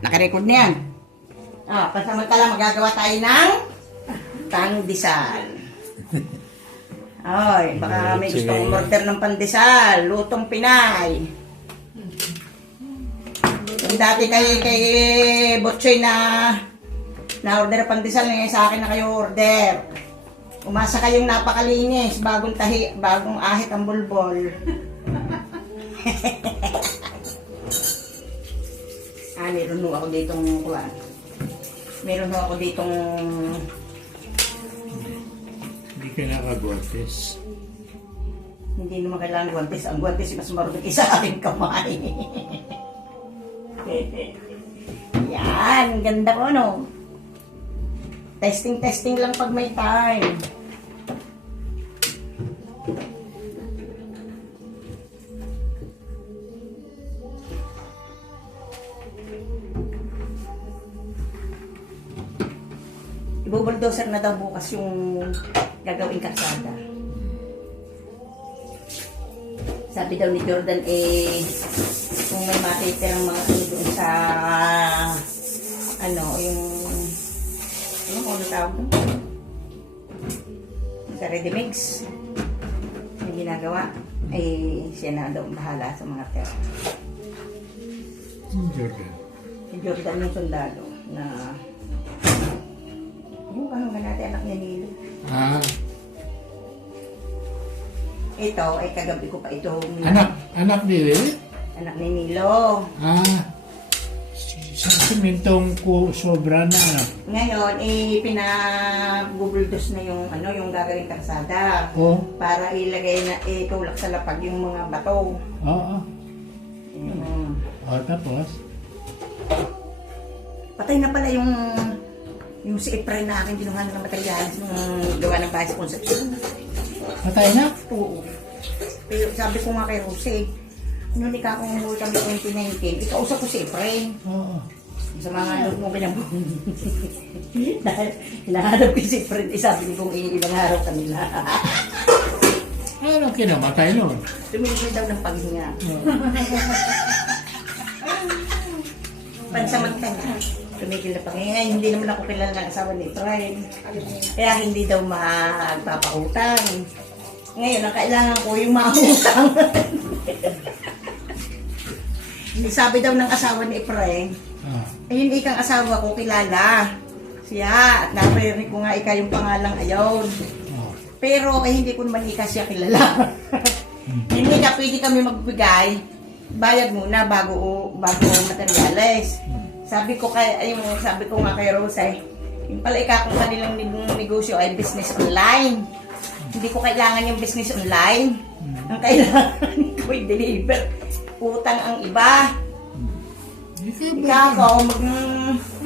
Nakarecord na yan. Pansamantala magagawa tayo ng pandesal. Ay, baka may gustong umorder ng pandesal. Lutong Pinay. Yung dati kay Butchoy na order pandesal, ngayon sa akin na kayo order. Umasa kayong napakalinis, bagong ahit ang bulbol. Meron ho ako ditong kuwan. Meron ho ako ditong Hindi ka nakagwantes. hindi naman kailangan guwantes. Ang guwantes mas marunong isa aking kamay. Yan, ganda ko no. Testing lang pag may time. Ibubuldoser na daw bukas yung gagawing kalsada. Sabi daw ni Jordan kung may matitirang mga doon sa yung ano tawag doon? Sa ready mix yung ginagawa siya na daw bahala sa mga tira. Jordan. Si Jordan yung sundalo na yung ano nga natin anak niya Nilo. Ito ay kagabi ko pa ito. Anak ni Lili? Anak ni Nilo. Sa simentong sobra na ano? Ngayon, pinabubuldos na yung gagawing kalsada. Para ilagay na, itulak sa lapag yung mga bato. Oo. Tapos? Patay na pala yung si Efrain na akin kinuha ng materialis ng gawa ng bahay sa Concepcion. Patay na? Oo. Pero sabi ko nga kay Jose, nung kami 2019, ikausap ko si Efrain. Oo. Sa mga ano mo pinabunod. Dahil hinahanap ko si Efrain, sabi ko kung ilang araw kanila. Ano kinamatay nun? Tumigil daw ng paghinga. Pansamantala. Tumigil na paghinga. Hindi naman ako kilala ng asawa ni Efrain. Kaya hindi daw magpapakutang. Ngayon, ang kailangan ko yung mautang. Sabi daw ng asawa ni Efrain, hindi kang asawa ko kilala. Siya, at naparinig ko nga ikaw yung pangalang ayaw. Pero hindi ko naman ika siya kilala. Hindi ka pwede kami magbigay. Bayad muna bago materials. Sabi ko nga kay Rose, yung pala kung kanilang negosyo ay business online. Hindi ko kailangan yung business online. Ang kailangan ko i-deliver. Utang ang iba. Ikaw,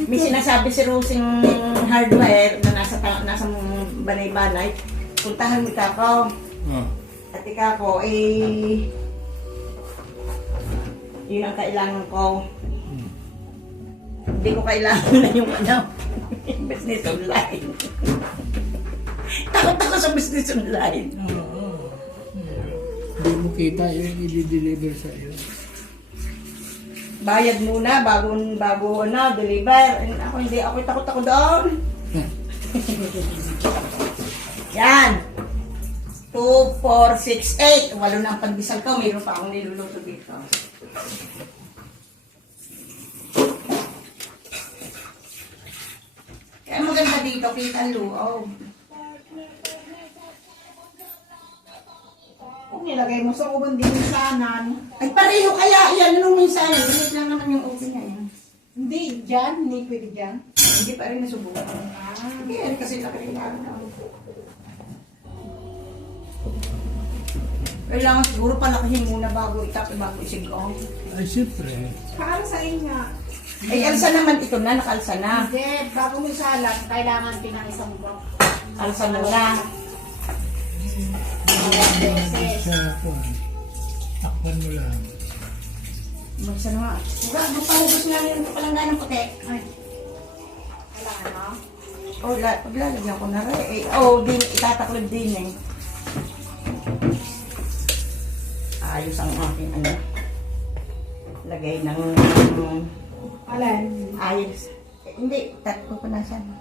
may sinasabi si Rosing hardware na nasa banay-banay. Puntahan mo ikaw. At ikaw, yun ang kailangan ko. Hindi ko kailangan na yung business online. Takot ako sa business online. Hindi mo kita yung i-deliver sa iyo. Bayad muna bago deliver. Ako takot ako doon. Yan. 2, 4, 6, 8. Walo na ang pandesal ko. Mayroon pa akong niluluto dito. Kaya maganda dito, kita ang loob. Kung nilagay mo sa uban din minsanan. Ay pareho kaya yan nung minsanan. Ganit lang naman yung oven niya yan. Hindi, dyan. Hindi pwede dyan. Hindi pa rin nasubukan. Hindi, kasi laki rin lang. Kailangan siguro palakihin muna bago isigong. Ay, siyempre. Para sa inyo. Ay, alsa naman ito na, nakalsa na. Hindi, bago mo salat, kailangan pinang isang block. Alsa na lang. Takpan mo lang. Magsa na nga. Magpahubos nga yung palanggan ng puti. Ay. Kailangan mo? Paglalagyan ko na rin. Itataklod din eh. Ayos ang aking lagay ng Alin? Ayos. Hindi, tatlo ko na sana.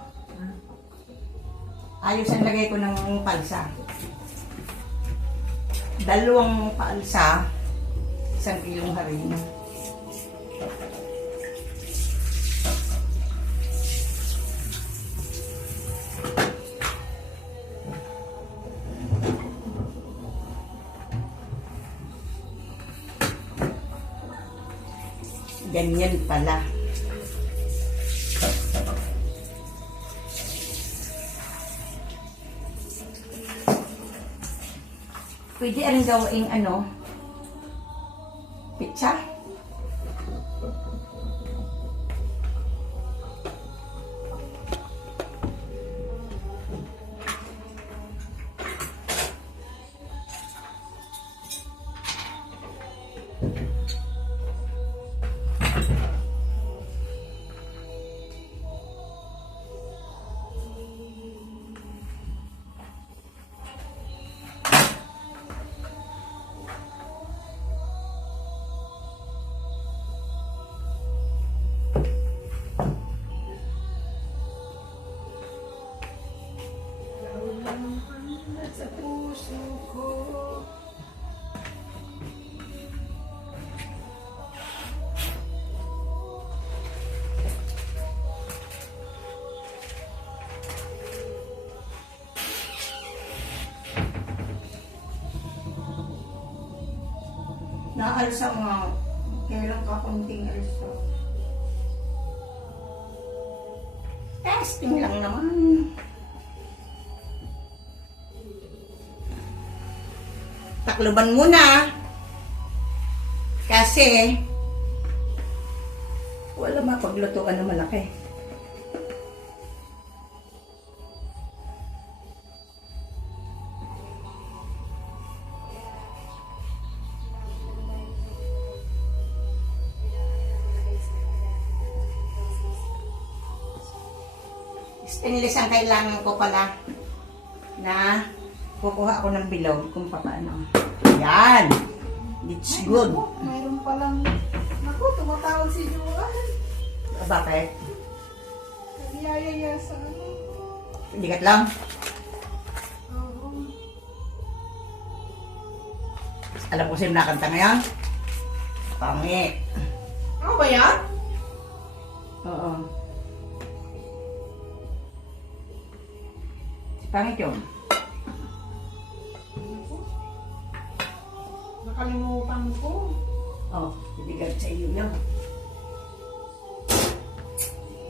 Ayos ang lagay ko ng palsa. 2 palsa, 1 kilong harina. Ganyan pala. Pwede rin gawing pizza. Sa puso ko. Naalsa nga. Kailan ka kunting alsa? Testing lang naman. Takluban muna. Kasi wala mapaglutuan na malaki. Stainless ang kailangan ko pala na kukuha ako ng bilog kung paano. Yan. It's good. Mayroon palang... Naku, tumatawag si Joan. Bakit? Nagiyayaya sa Ligat lang. Oo. Alam ko sino nakanta ngayon? Pangit. Ano ba yan? Oo. Pangit yun. Nakalimutan ko. Oh, bibigyan sa iyo yun.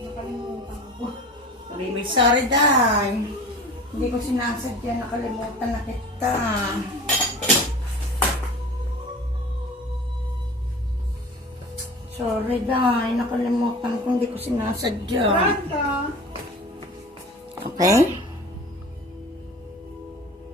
Nakalimutan ko. Sabi mo, sorry, Day. Hindi ko sinasadya, nakalimutan na kita. Sorry, Day. Nakalimutan ko, hindi ko sinasadya. Branda. Okay?